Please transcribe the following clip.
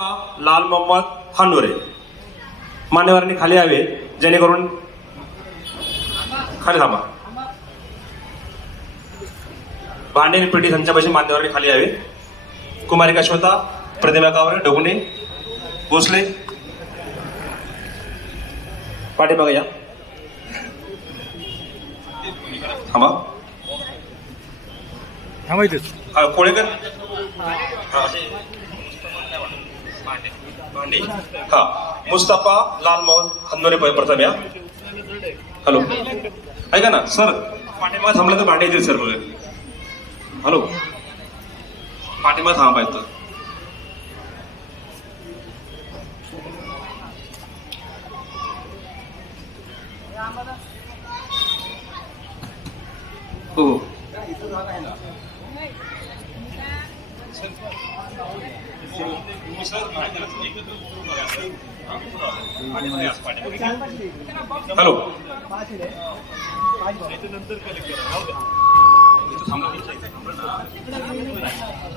लाल मोहम्मद हानोरे मान्यवरांनी खाली यावे जेणेकरून खाली थांबा. भांडे आणि पेटी संचापाशी मान्यवरांनी खाली यावे. कुमारिका श्वेता, प्रतिभा कावरे, ढोगणे, भोसले पाठीमागे या. थांबा. थांबायचंच. कोळेकर भांडी हा. मुस्तफा लाल मोहन हनोरे प्रथम या. हॅलो ऐका ना सर, पाठीमागे थांबलं तर भांडे येतील सर बघा. हॅलो पाठीमागे थांबा येतं. हो हॅलो